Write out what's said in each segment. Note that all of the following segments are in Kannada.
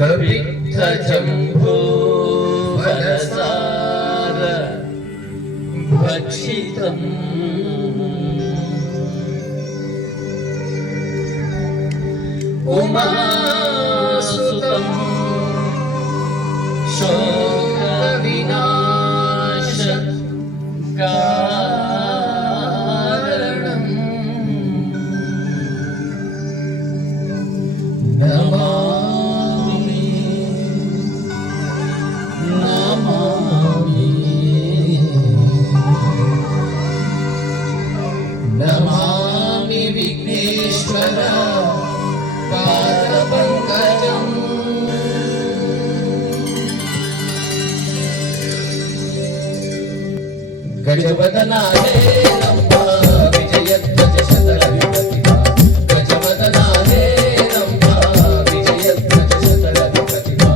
कपित्थजम्बो फलसार भक्षितम् उमासुतम् शोकविनाशकारणम् नमामि नमामि नमामि विघ्नेश्वर पादपङ्कजम् गजवदना हे रम्भा विजयध्वज शतरविप्रतिभा गजवदना हे रम्भा विजयध्वज शतरविप्रतिभा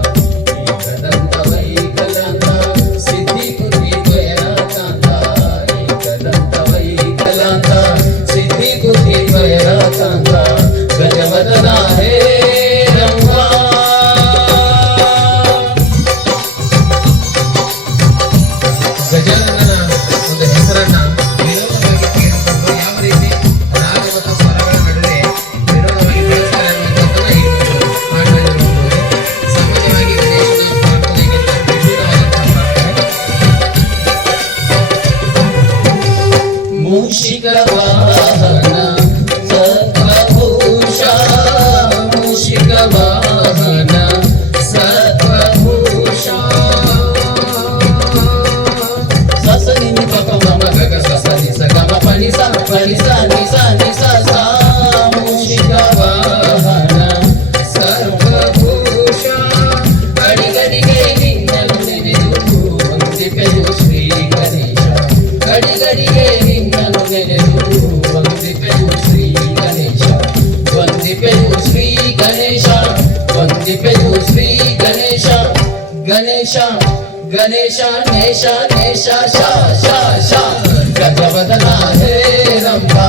एकदन्तवैकलान्त सिद्धिबुद्धिद्वयराकान्त एकदन्तवैकलान्त सिद्धिबुद्धिद्वयराकान्त गजवदना हे रम्भा गजानन ಒಂದು ಹೆಸರನ್ನ ವಿರೋಧವಾಗಿ ಕೇಳಿಕೊಂಡು ಯಾವ ರೀತಿ ರಾಗ ಮತ್ತು ಸ್ವರಗಳ ನಡುವೆ ವಿರೋಧವಾಗಿ ಬೆಳೆಸ್ತಾರೆ ಅನ್ನುವಂಥದ್ದನ್ನ ಇಟ್ಕೊಂಡು ಮಾತನಾಡಿರುವುದು ಸಾಮಾನ್ಯವಾಗಿ ಗಣೇಶನ ಪ್ರಾರ್ಥನೆಗಿಂತ ವಿಭಿನ್ನವಾದಂತಹ ಪ್ರಾರ್ಥನೆ. ಮೂಷಿಕ ವಾಹನ ಸತ್ವಭೂಷ ಮೂಷಿಕ ವಾಹನ ಸತ್ವಭೂಷ Panisa, panisa, nisa, nisa, sa, mushika vahana, sarva bhusha, gadi gadi gadi ninnalu nenedu, vandipedu Shri Ganesha, gadi gadi gadi ninnalu nenedu, vandipedu Shri Ganesha, vandipedu Shri Ganesha, vandipedu Shri Ganesha, Ganesha, Ganesha, Nesha, Nesha, Sha, Sha, Sha. गजवदना हे रम्भा